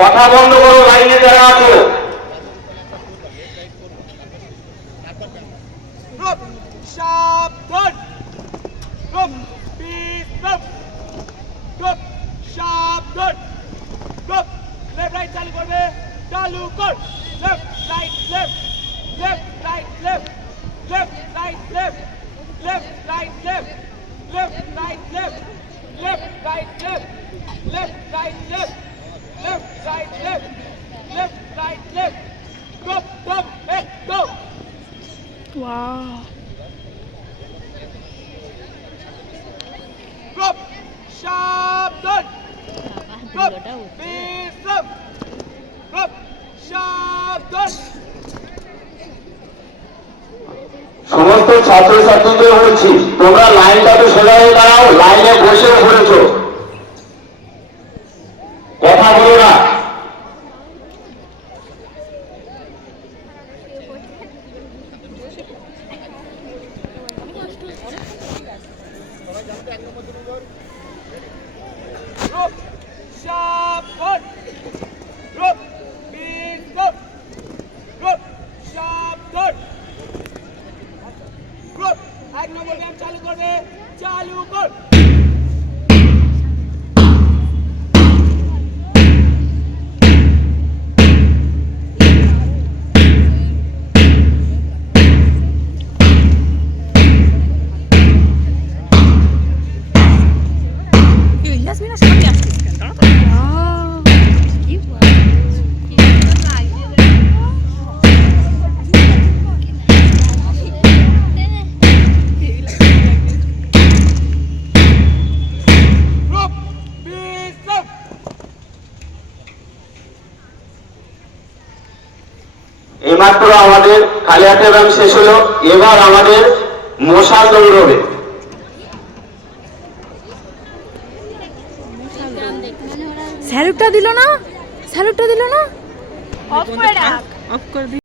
কথা বন্ধ করো, লাইনে যারা আছো। সাবধান, সাবধান, লেফট রাইট চালু করবে, চালু কর, left right left, left right left, left right left, left right left, left right left, left right left, left right left, left right left, left right left, stop, stop, let's go. Wow. Stop, সাবধান, stop, বিশ্রাম, stop, সাবধান। সমস্ত ছাত্রছাত্রীদের বলছি, তোমরা লাইনটাতে সোজা হয়ে দাঁড়াও, লাইনে বসে পড়েছো, কথা বলো না। Stop, সাবধান, stop, বিশ্রাম, stop, সাবধান, stop, 1 নম্বর ব্যায়াম চালু করবে, চালু কর। Yasmina সামনে আসছিস কেন? কি Stop, বিশ্রাম। এইমাত্র আমাদের খালি হাতের ব্যায়াম শেষ হলো, এবার আমাদের মশাল দৌড় হবে। স্যালুটটা দিল না, স্যালুটটা দিল না। অফ করে রাখ, অফ করে